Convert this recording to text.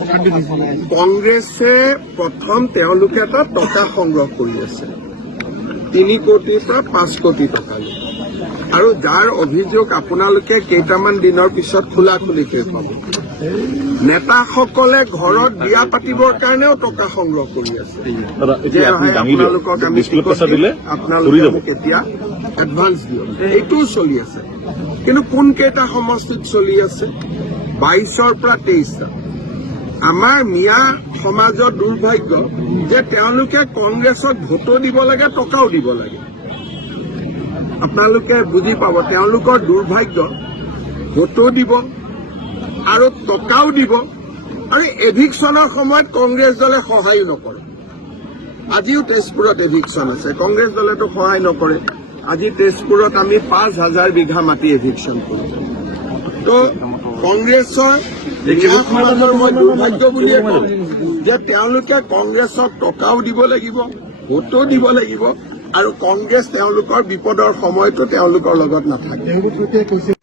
কংগ্ৰেছে প্ৰথম তেওঁলোকে এটা টকা সংগ্ৰহ কৰি আছে 3 কোটিৰ পৰা 5 কোটি টকালৈ আৰু যাৰ অভিযোগ আপোনালোকে কেইটামান দিনৰ পিছত খোলাখুলিকৈ পাব নেতাসকলে ঘৰত বিয়া পাতিবৰ কাৰণেও টকা সংগ্ৰহ কৰি আছে আপোনালোকক আমি আপোনালোকে মোক এতিয়া এডভান্স দিয়ক এইটোও চলি আছে কিন্তু কোন কেইটা সমষ্টিত চলি আছে 22ৰ পৰা 23টা আমাৰ মিয়া সমাজৰ দুৰ্ভাগ্য যে তেওঁলোকে কংগ্ৰেছক ভোটো দিব লাগে টকাও দিব লাগে আপোনালোকে বুজি পাব তেওঁলোকৰ দুৰ্ভাগ্য ভোটো দিব আৰু টকাও দিব আৰু এভিকশ্যনৰ সময়ত কংগ্ৰেছ দলে সহায় নকৰে আজিও তেজপুৰত এভিকশ্যন আছে কংগ্ৰেছ দলেতো সহায় নকৰে আজি তেজপুৰত আমি 5,000 বিঘা মাটি এভিকশ্যন কৰিছোঁ তো কংগ্ৰেছৰ সমাজৰ মই দুৰ্ভাগ্য বুলিয়ে কওঁ যে তেওঁলোকে কংগ্ৰেছক টকাও দিব লাগিব ভোটো দিব লাগিব আৰু কংগ্ৰেছ তেওঁলোকৰ বিপদৰ সময়তো তেওঁলোকৰ লগত নাথাকে